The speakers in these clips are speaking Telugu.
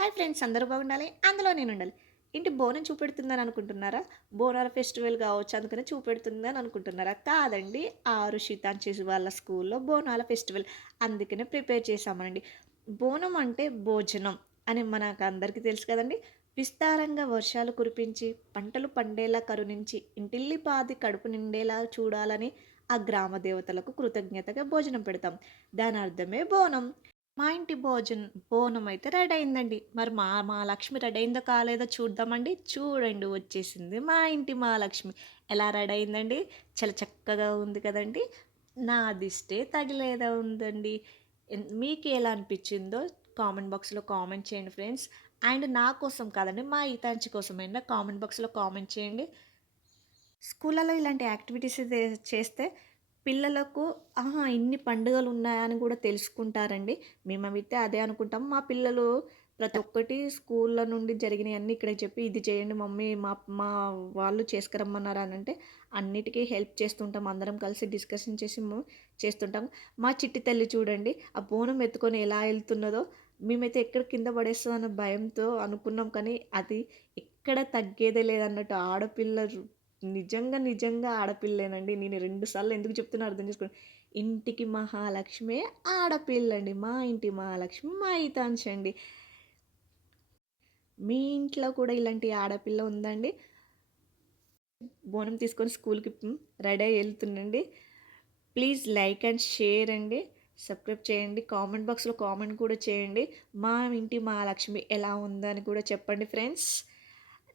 హాయ్ ఫ్రెండ్స్ అందరూ బాగుండాలి? అందులో నేను ఉండాలి ఇంటి బోనం చూపెడుతుందని అనుకుంటున్నారా? బోనాల ఫెస్టివల్ కావచ్చు అందుకనే చూపెడుతుందని అనుకుంటున్నారా? కాదండి ఆరు శీతాంచేసి వాళ్ళ స్కూల్లో బోనాల ఫెస్టివల్. అందుకనే ప్రిపేర్ చేశామనండి. బోనం అంటే భోజనం అని మనకు అందరికీ తెలుసు కదండి. విస్తారంగా వర్షాలు కురిపించి పంటలు పండేలా కరుణించి ఇంటిల్లి పాది కడుపు నిండేలా చూడాలని ఆ గ్రామ దేవతలకు కృతజ్ఞతగా భోజనం పెడతాం. దాని అర్థమే బోనం. మా ఇంటి భోజనం బోనం అయితే రెడీ అయిందండి. మరి మా మహాలక్ష్మి రెడీ అయిందో కాలేదో చూద్దామండి. చూడండి వచ్చేసింది మా ఇంటి మహాలక్ష్మి. ఎలా రెడీ అయిందండి? చాలా చక్కగా ఉంది కదండి. నా దిష్టే తగిలేదా ఉందండి. ఎన్- మీకు ఎలా అనిపించిందో కామెంట్ బాక్స్లో కామెంట్ చేయండి ఫ్రెండ్స్. అండ్ నా కోసం కాదండి మా ఈతాంచి కోసమైనా కామెంట్ బాక్స్లో కామెంట్ చేయండి. స్కూళ్ళలో ఇలాంటి యాక్టివిటీస్ చేస్తే పిల్లలకు ఆహా ఇన్ని పండుగలు ఉన్నాయని కూడా తెలుసుకుంటారండి. మేమైతే అదే అనుకుంటాం. మా పిల్లలు ప్రతి ఒక్కటి స్కూళ్ళ నుండి జరిగినవన్నీ ఇక్కడ చెప్పి ఇది చేయండి మమ్మీ మా మా వాళ్ళు చేసుకురమ్మన్నారు అని అంటే అన్నిటికీ హెల్ప్ చేస్తుంటాం. అందరం కలిసి డిస్కషన్ చేసి చేస్తుంటాం. మా చిట్టి తల్లి చూడండి ఆ బోనం ఎత్తుకొని ఎలా వెళ్తున్నదో మేమైతే ఎక్కడ కింద పడేస్తాం అన్న భయంతో అనుకున్నాం. కానీ అది ఎక్కడ తగ్గేదే లేదన్నట్టు ఆడపిల్ల నిజంగా నిజంగా ఆడపిల్లేనండి. నేను రెండు సార్లు ఎందుకు చెప్తున్నా అర్థం చేసుకోండి. ఇంటికి మహాలక్ష్మి ఆడపిల్లండి. మా ఇంటి మహాలక్ష్మి మా అండి. మీ ఇంట్లో కూడా ఇలాంటి ఆడపిల్ల ఉందండి? బోనం తీసుకొని స్కూల్కి రెడీ అయ్యి వెళ్తుండండి. ప్లీజ్ లైక్ అండ్ షేర్ అండి. సబ్స్క్రైబ్ చేయండి. కామెంట్ బాక్స్లో కామెంట్ కూడా చేయండి. మా ఇంటి మహాలక్ష్మి ఎలా ఉందని కూడా చెప్పండి ఫ్రెండ్స్.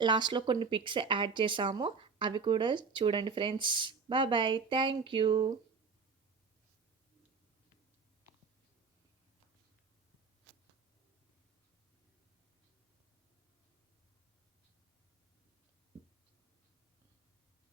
లాస్ట్లో కొన్ని పిక్స్ యాడ్ చేసాము. అవి కూడా చూడండి friends. Bye bye. Thank you.